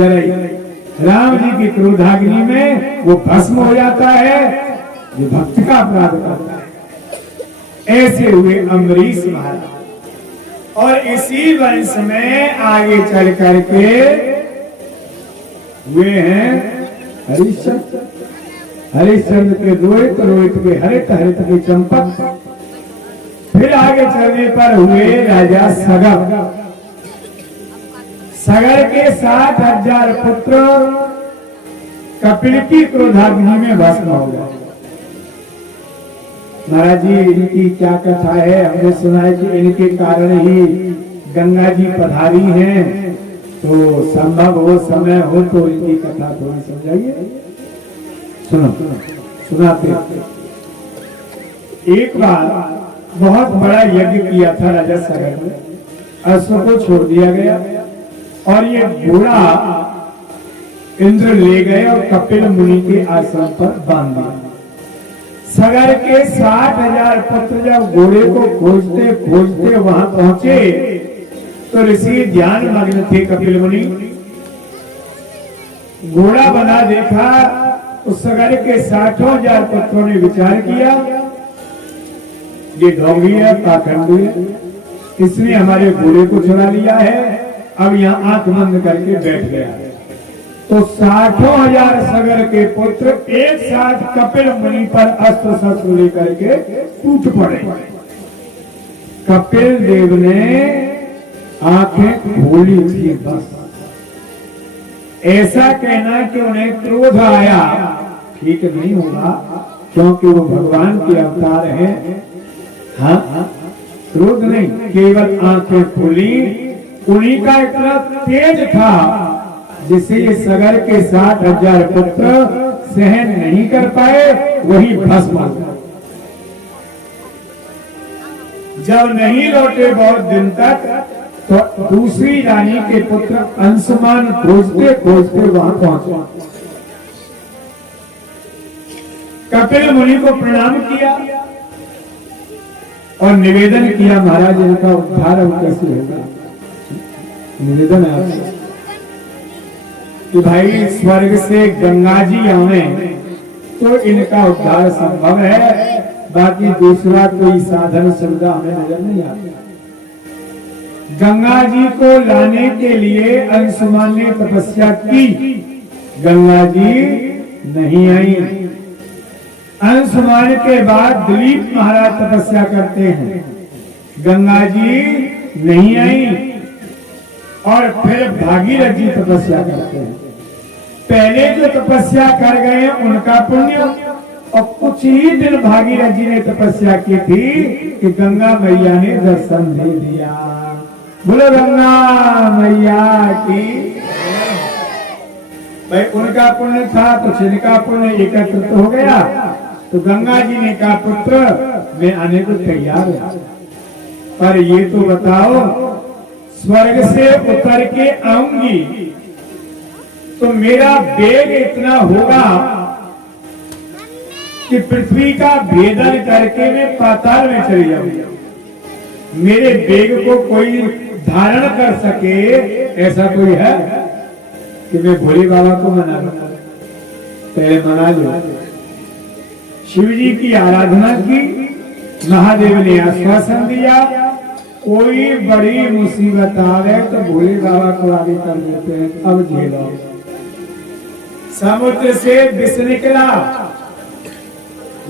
जलाई, राम जी की क्रोधाग्नि में वो भस्म हो जाता है, जो भक्त का अपराध करता है। ऐसे हुए अम्बरीश महाराज। और इसी वंश में आगे चल करके हुए हैं हरिश्चंद्र। हरिश्चंद्र के रोहित, रोहित के हरित, हरित के चंपक। फिर आगे चलने पर हुए राजा सगर। सगर के 60,000 पुत्र कपिल की क्रोधाग्नि में भस्म हो गए। महाराज जी, इनकी क्या कथा है? हमने सुना है कि इनके कारण ही गंगा जी पधारी हैं, तो संभव हो, समय हो तो इनकी कथा थोड़ी समझाइए। सुनो, सुनाते। एक बार बहुत बड़ा यज्ञ किया था राजा सगर ने, अश्व को छोड़ दिया गया और ये घोड़ा इंद्र ले गए और कपिल मुनि के आश्रम पर बांध दिया। सगर के 60,000 पुत्र जब घोड़े को खोजते खोजते वहां पहुंचे तो ऋषि ध्यान मग्न थे। कपिल मुनि घोड़ा बना देखा तो सगर के 60,000 पुत्रों ने विचार किया, ये ढोंगी है, पाखंडी है, इसने हमारे घोड़े को चुरा लिया है, अब यहाँ आंख बंद करके बैठ गया है। तो 60,000 सगर के पुत्र एक साथ कपिल मुनि पर अस्त्र शस्त्र लेकर के टूट पड़े। कपिल देव ने आंखें खोली थी बस। ऐसा कहना कि उन्हें क्रोध आया ठीक नहीं होगा, क्योंकि वो भगवान के अवतार हैं। हाँ, क्रोध नहीं, केवल आंखें खुली। उन्हीं का इतना तेज था जिसे ये सगर के 60,000 पुत्र सहन नहीं कर पाए, वही भस्म हो गए। जब नहीं लौटे बहुत दिन तक, तो दूसरी रानी के पुत्र अंशुमान खोजते खोजते वहां पहुंचे। कपिल मुनि को प्रणाम किया और निवेदन किया, महाराज इनका उद्धार अब कैसे होगा? निवेदन है आपसे कि भाई स्वर्ग से गंगा जी आवे तो इनका उद्धार संभव है, बाकी दूसरा कोई साधन सुविधा हमें नजर नहीं आती। गंगा जी को लाने के लिए अंशुमान ने तपस्या की, गंगा जी नहीं आई। अंशुमान के बाद दिलीप महाराज तपस्या करते हैं, गंगा जी नहीं आई। और फिर भागीरथ जी तपस्या करते हैं। पहले जो तपस्या कर गए उनका पुण्य, और कुछ ही दिन भागीरथ जी ने तपस्या की थी कि गंगा मैया ने दर्शन दे दिया। बोलो गंगा मैया की। भाई उनका पुण्य था तो जिनका पुण्य एकत्रित हो गया, तो गंगा जी ने कहा पुत्र मैं आने को तैयार हूं, पर ये तो बताओ स्वर्ग से उतर के आऊंगी तो मेरा वेग इतना होगा कि पृथ्वी का भेदन करके मैं पाताल में चली जाऊंगी। मेरे वेग को कोई धारण कर सके ऐसा कोई है कि मैं भोले बाबा को मना लूं? पहले मना लो। शिव जी की आराधना की, महादेव ने आश्वासन दिया, कोई बड़ी मुसीबत आवे तो भोले बाबा को आगे कर देते हैं, अब झेलो। समुद्र से विष निकला,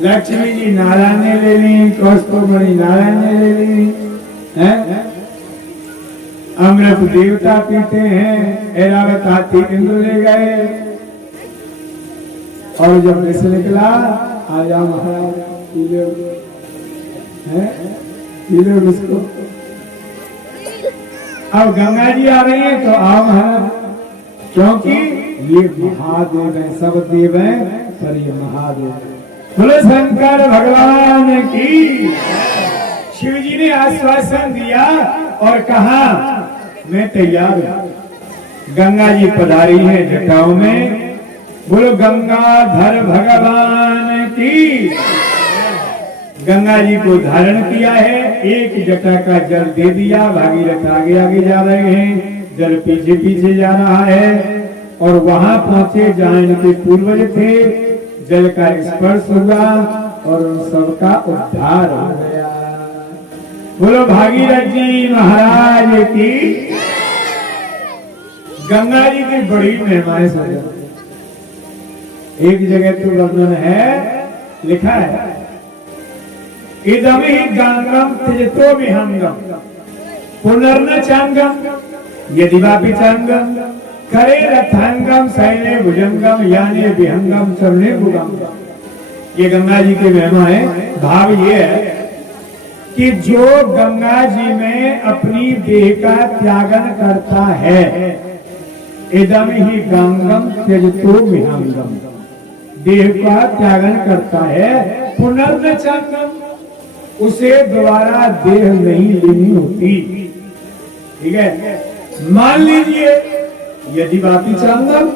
लक्ष्मी जी नारायण ने ले ली, कौस्तुभमणि नारायण ने ले ली, अमृत देवता पीते हैं, ऐरावत हाथी इंद्र ले गए। और जब विष निकला, आजा महाराज पी लो, पी लो विष। अब गंगा जी आ रही है तो आओ महाराज, क्योंकि ये महादेव है, सब देव है पर ये महादेव है। बोलो शंकर भगवान की। शिव जी ने आश्वासन दिया और कहा मैं तैयार हूं। गंगा जी पधारी है जटाओं में। बोलो गंगाधर भगवान की। गंगा जी को धारण किया है, एक जटा का जल दे दिया। भागीरथ आगे आगे जा रहे हैं, जल पीछे पीछे जा रहा है। और वहां पहुंचे जहां इनके पूर्वज थे, जल का स्पर्श हुआ और उन सबका उद्धार हो गया। बोलो भागीरथ जी महाराज की। गंगा जी की बड़ी महिमाएं सर। एक जगह तो वर्णन है, लिखा है इदम ही गंगम त्यजतो विहंगम पुनर्न चांगम यदि वापि चांगम करे रथांगम सैने भुजंगम यानी विहंगम चरणे भुगम। ये गंगा जी की महिमा है। भाव ये है कि जो गंगा जी में अपनी देह का त्यागन करता है, इदम ही गंगम त्यजतो विहंगम, देह का त्यागन करता है, पुनर्न चांगम, उसे दोबारा देह नहीं लेनी होती। ठीक है, मान लीजिए यदि वापी चांगम,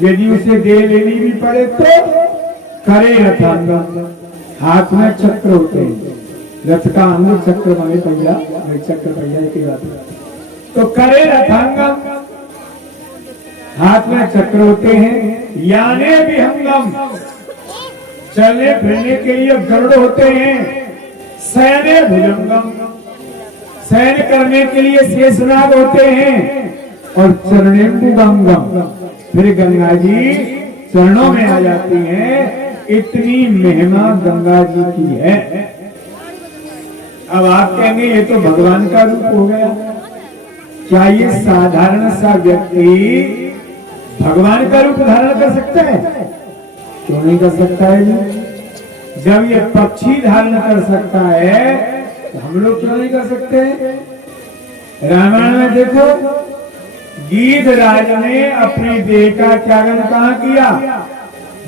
यदि उसे देह लेनी भी पड़े तो करे रथांगम, हाथ में चक्र होते हैं, रथ का अंग चक्र माने पहिया, चक्र पहिया की बात है, तो करे रथांगम, हाथ में चक्र होते हैं, याने भी हंगम, चलने फिरने के लिए गरुड़ होते हैं, सैने भुजंगम, शयन करने के लिए शेषनाग होते हैं, और चरणेंबु गंगम, फिर गंगा जी चरणों में आ जाती हैं। इतनी महिमा गंगा जी की है। अब आप कहेंगे ये तो भगवान का रूप हो गया, क्या ये साधारण सा व्यक्ति भगवान का रूप धारण कर सकता है? क्यों नहीं कर सकता है जी? जब ये पक्षी धारण कर सकता है तो हम लोग क्यों नहीं कर सकते? रामायण में देखो, गीधराज ने अपनी देह का त्यागन कहाँ किया?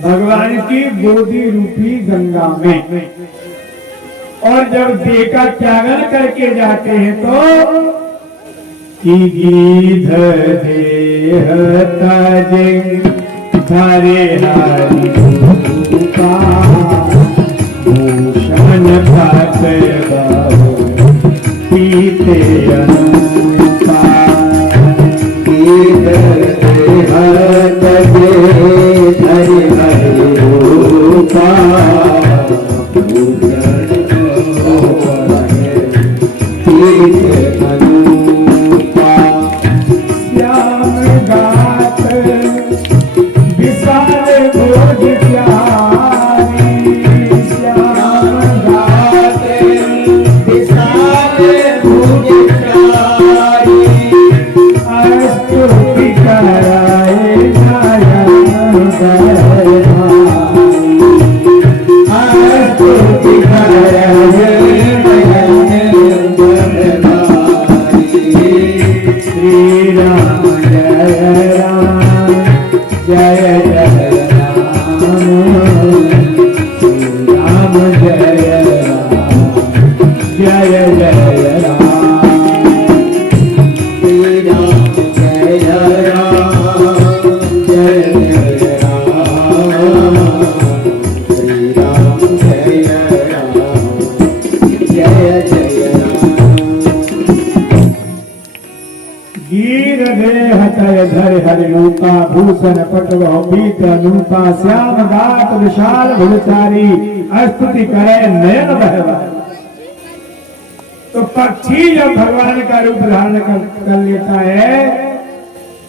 भगवान की गोदी रूपी गंगा में। और जब देह का त्यागन करके जाते हैं तो कि गीध देह तजे धरे हरि रूपा भूषण भात पीते अनुपा गीध देह तजे धरे हरि रूपा भूषण पटवीत नूपा श्याम गात विशाल भुलचारी स्तुति करे नयन बहवा। तो पक्षी जब भगवान का रूप धारण कर लेता है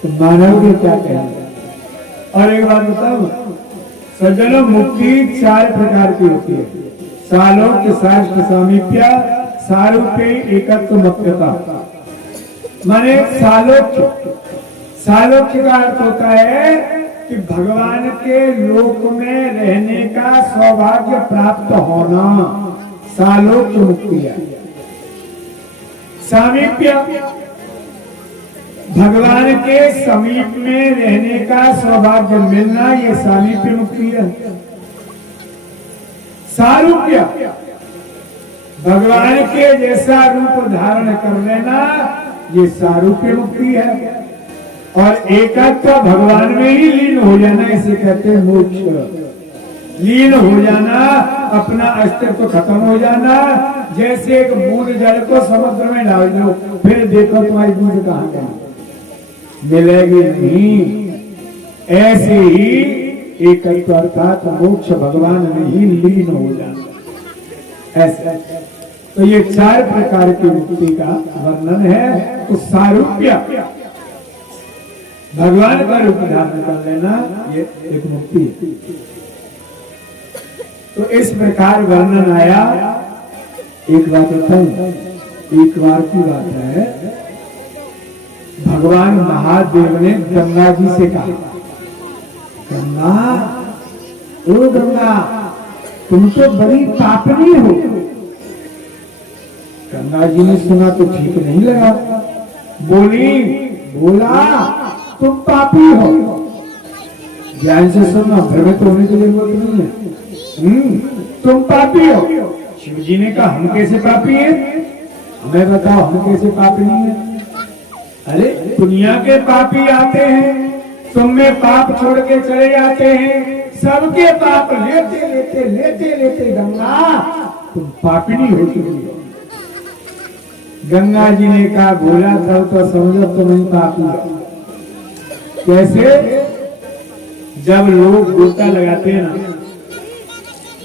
तो मानव के क्या कहेंगे? और एक बात बताओ सज्जनों, मुक्ति 4 प्रकार की होती है। सालोक्य, साष्ट, सामीप्य, सारूप्य, एकत्व, मत्यता। माने सालोक्य, सालोक्य का अर्थ होता है कि भगवान के लोक में रहने का सौभाग्य प्राप्त होना, सालोक्य मुक्ति है। सामीप्य, भगवान के समीप में रहने का सौभाग्य मिलना, ये सामीप्य मुक्ति है। सारूप्य, भगवान के जैसा रूप धारण कर लेना, ये सारूप्य मुक्ति है। और एकत्व, भगवान में ही लीन हो जाना, इसे कहते हैं मोक्ष। लीन हो जाना, अपना अस्तित्व खत्म हो जाना। जैसे एक बूंद जल को समुद्र में डाल दो, फिर देखो तुम्हारी बूंद कहाँ गई, मिलेगी नहीं। ऐसे ही एकत्व अर्थात मोक्ष भगवान में ही लीन हो जाना। ऐसे तो ये 4 प्रकार की मुक्ति का वर्णन है। तो सारूप्य भगवान का रूप धारण कर लेना, ये एक मुक्ति है। तो इस प्रकार वर्णन आया। एक बात बताऊं, एक बार की बात है, भगवान महादेव ने गंगा जी से कहा, गंगा, ओ गंगा, तुम तो बड़ी पापनी हो। गंगा जी ने सुना तो ठीक नहीं लगा, बोला तुम पापी हो। ध्यान से सुनना, भ्रमित होने की जरूरत नहीं है। तुम पापी हो। शिव जी ने कहा हम कैसे पापी हैं? हमें बताओ हम कैसे पापी नहीं है? अरे दुनिया के पापी आते हैं, तुम में पाप छोड़ के चले जाते हैं, सबके पाप लेते लेते लेते लेते गंगा तुम पापिनी हो चुकी हो। गंगा जी ने कहा बोला तब तो समझो तुम ही पापी हो। कैसे? जब लोग गोता लगाते हैं ना,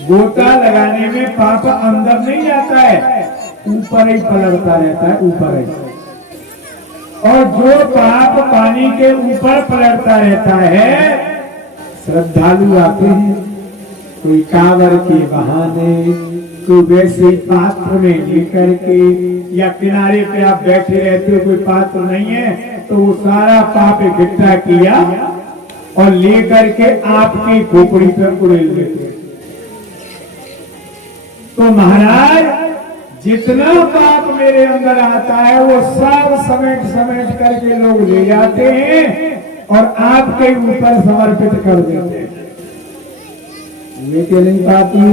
गोता लगाने में पाप अंदर नहीं जाता है, ऊपर ही पलटता रहता है, ऊपर ही। और जो पाप पानी के ऊपर पलटता रहता है, श्रद्धालु आते हैं, कोई कांवर के बहाने, कोई वैसे पात्र में लेकर के, या किनारे पे आप बैठे रहते हो, कोई पात्र नहीं है, तो वो सारा पाप इकट्ठा किया और लेकर के आपकी खोपड़ी पर उड़ेल देते। तो महाराज जितना पाप मेरे अंदर आता है वो सब समेट समेट करके लोग ले जाते हैं और आपके ऊपर समर्पित कर देते हैं। लेके नहीं पापी।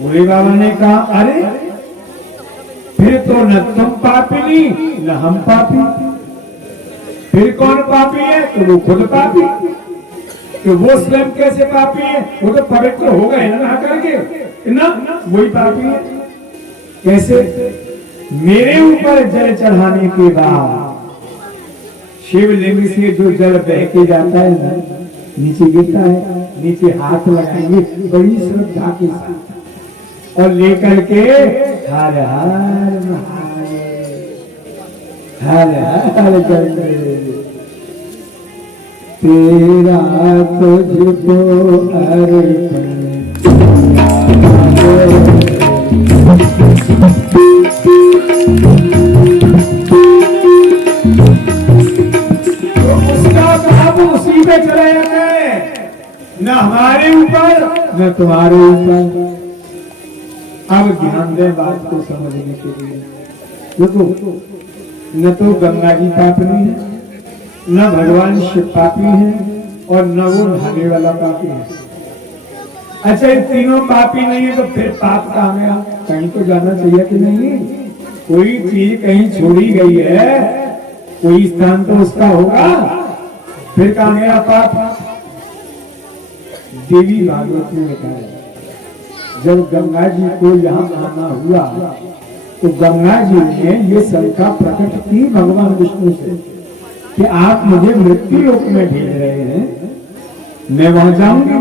भोले बाबा ने कहा अरे फिर तो न तुम पापी न हम पापी, फिर कौन पापी है? तो वो खुद पापी। तो वो स्वयं कैसे पापी है? वो तो पवित्र हो गए ना करके ना, वही पापी है। कैसे? मेरे ऊपर जल चढ़ाने के बाद शिवलिंग से जो जल बह के जाता है ना, नीचे गिरता है, नीचे हाथ लगाएंगे बड़ी श्रद्धा के साथ और लेकर के हर हर महादेव, हर हर गंगे तेरा तुझको अर्पण। तो उसका पाप उसी पे चला जाता है, न हमारे ऊपर न तुम्हारे ऊपर। अब ध्यान दें बात को समझने के लिए। देखो, न तो गंगा जी पापनी है, न भगवान शिव पापी है, और न वो नहाने वाला पापी है। अच्छा, ये तीनों पापी नहीं है तो फिर पाप कहाँ गया? कहीं तो जाना चाहिए कि नहीं? कोई चीज कहीं छोड़ी गई है, कोई स्थान तो उसका होगा, फिर कहाँ गया पाप? देवी भागवत में लिखा है, जब गंगा जी को यहाँ आना हुआ तो गंगा जी ने ये शंका प्रकट की भगवान विष्णु से कि आप मुझे मृत्यु लोक में भेज रहे हैं, मैं वहां जाऊंगी,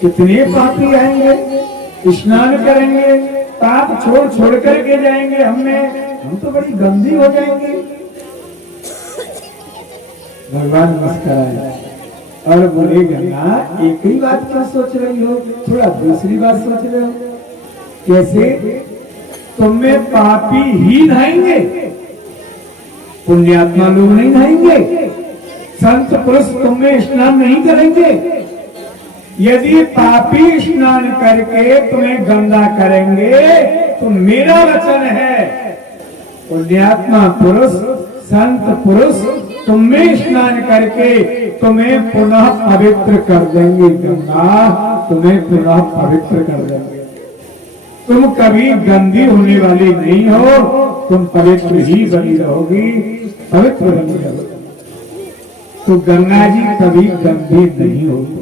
कितने पापी आएंगे, स्नान करेंगे, पाप छोड़ छोड़ करके जाएंगे, हम तो बड़ी गंदी हो जाएंगे। भगवान मुस्कुराए और बोले गंगा एक ही बात क्या सोच रही हो, थोड़ा दूसरी बात सोच रहे हो। कैसे? तुम्हें पापी ही नहाएंगे, पुण्यात्मा लोग नहीं नहाएंगे, संत पुरुष तुम्हें स्नान नहीं करेंगे। यदि पापी स्नान करके तुम्हें गंदा करेंगे तो मेरा वचन है पुण्यात्मा पुरुष संत पुरुष तुम्हें स्नान करके तुम्हें पुनः पवित्र कर देंगे। गंगा तुम्हें पुनः पवित्र कर देंगे। तुम कभी गंदी होने वाली नहीं हो, तुम पवित्र ही बनी रहोगी, पवित्र बनी रहोगी। तो गंगा जी कभी गंदी नहीं होगी।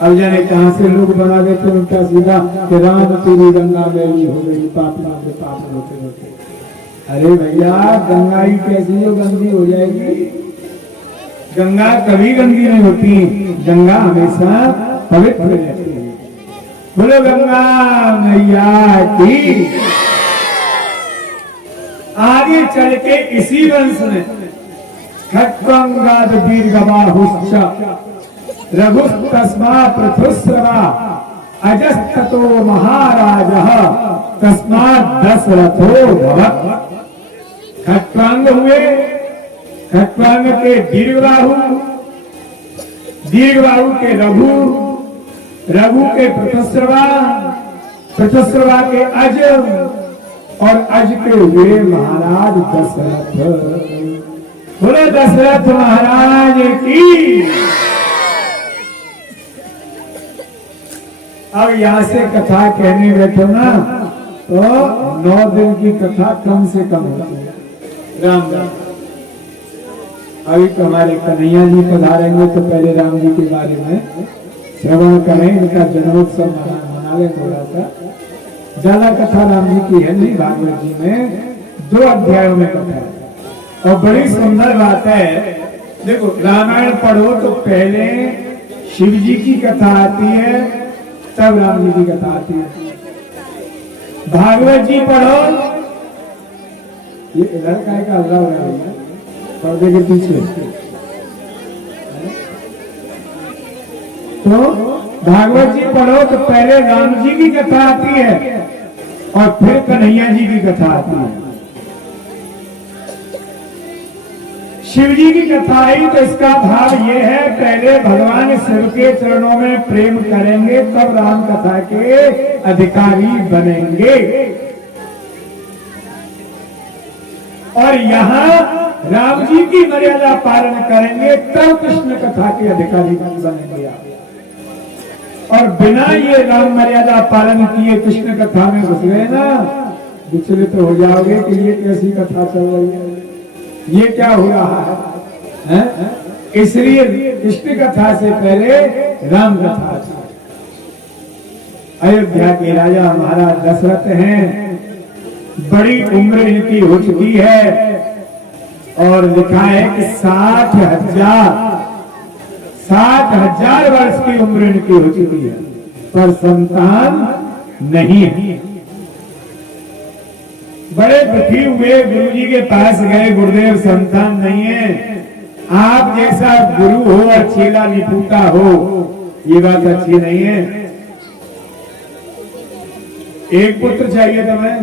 अब जाने कहां से लोग बना देते उनका सीधा कि राम तेरी गंगा मैली हो गई, पाप नाम पाप होते होते। अरे भैया, गंगा ही कैसी जो गंदी हो जाएगी? गंगा कभी गंदी नहीं होती, गंगा हमेशा पवित्र रहती है। बोलो गंगा मैया की। आगे चल के इसी वंश में खट्वांगाद दीर्घबाहुश्च रघुः तस्मा पृथुस्रवा अजस्ततो महाराजः तस्मात् दशरथो भवत्। खट्वांग हुए, खट्वांग के दीर्घबाहु, दीर्घबाहु के रघु, रघु के पृथुस्रवा, पृथुस्रवा के अज, और अज के हुए महाराज दशरथ। बोले दशरथ महाराज की। अब यहां से कथा कहने बैठो ना तो 9 दिन की कथा कम से कम होती है। राम राम। अभी तो हमारे कन्हैया जी पधारेंगे तो पहले राम जी के बारे में श्रवण करें, इनका जन्मोत्सव मना लें थोड़ा सा। ज्यादा कथा राम जी की है नहीं, भागवत जी में 2 अध्यायों में कथा है और बड़ी सुंदर बात है। देखो रामायण पढ़ो तो पहले शिव जी की कथा आती है, तब राम जी की कथा आती है। भागवत जी पढ़ो, ये इधर का अल्लाह हो रहा है पर्दे के पीछे, तो भागवत जी पढ़ो तो पहले राम जी की कथा आती है और फिर कन्हैया जी की कथा आती है। शिव जी की कथा आई तो इसका भाव ये है, पहले भगवान शिव के चरणों में प्रेम करेंगे तब राम कथा के अधिकारी बनेंगे। और यहाँ राम जी की मर्यादा पालन करेंगे तब कृष्ण कथा के अधिकारी बनेंगे आप। और बिना ये राम मर्यादा पालन किए कृष्ण कथा में घुस गए ना, विचलित हो जाओगे कि ये कैसी कथा चल रही है, ये क्या हो रहा है? इसलिए कृष्ण कथा से पहले राम कथा थी। अयोध्या के राजा महाराज दशरथ हैं, बड़ी उम्र इनकी हो चुकी है और लिखा है कि 60,000 वर्ष की उम्र इनकी हो चुकी है, पर संतान नहीं है। बड़े दुखी हुए, गुरु जी के पास गए, गुरुदेव संतान नहीं है, आप जैसा गुरु हो और चेला निपुटा हो, ये बात अच्छी नहीं है। एक पुत्र चाहिए तुम्हें?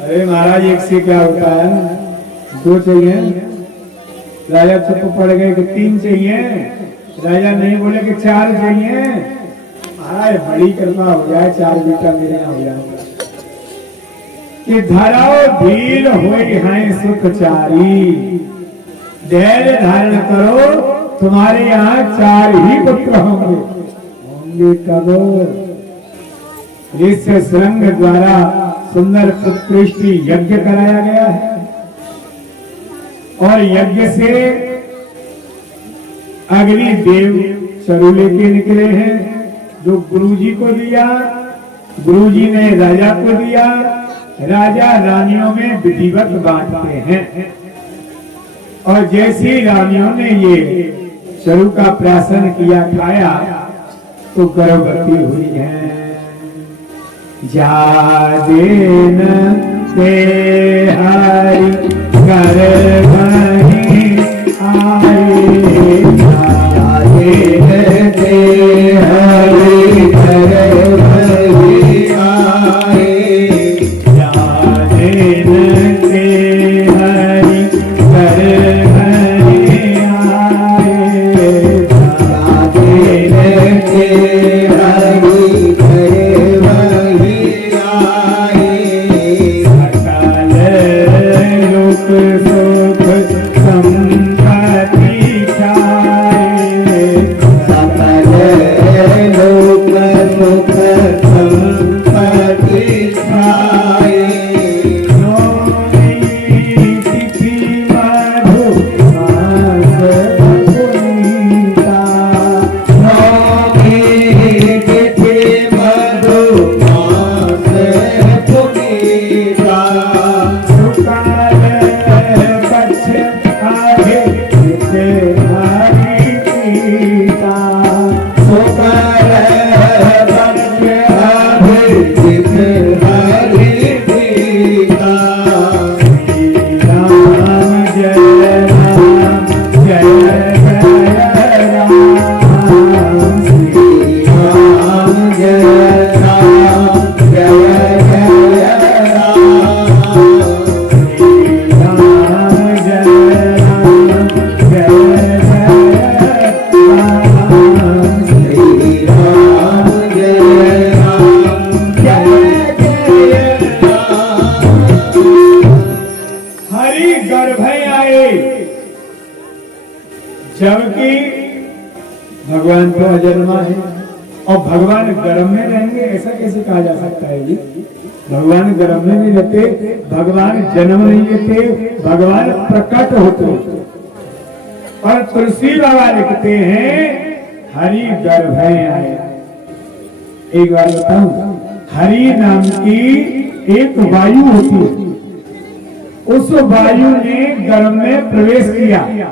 अरे महाराज एक से क्या होता है, 2 चाहिए। राजा चुप पड़ गए कि 3 चाहिए। राजा नहीं बोले कि 4 चाहिए। महाराज बड़ी कृपा हो जाए, 4 बेटा मेरे यहाँ हो जाए। कि धराओ धीर होई हैं सुखचारी, धैर्य धारण करो, तुम्हारे यहाँ 4 ही पुत्र होंगे। कब? इस श्रृंग द्वारा सुंदर पुत्रेष्टि यज्ञ कराया गया है और यज्ञ से अग्नि देव चरु लेके निकले हैं, जो गुरुजी को दिया, गुरुजी ने राजा को दिया, राजा रानियों में विधिवत बांटते हैं। और जैसी रानियों ने ये चरु का प्राशन किया, खाया, तो गर्भवती हुई है। जादेन ते हरि कर भई आए, जादेन ते हरि कर भई आए, जादेन ते हरि कर भई आए, जादेन ते हरि कर सुख संपत्ति छाए, सकल लोक सुख संपत्ति छाए, तिथि मधु मास पुनीता, तिथि मधु मास पुनीता, सुकाल पक्ष आगे जबकि भगवान तो अजन्मा है और भगवान गर्भ में रहेंगे, ऐसा कैसे कहा जा सकता है जी? भगवान गर्भ में नहीं रहते, भगवान जन्म नहीं लेते, भगवान प्रकट होते। और तुलसी बाबा लिखते हैं हरि गर्भ आए। एक बार बताऊं, हरि नाम की एक वायु होती है, उस वायु ने गर्भ में प्रवेश किया।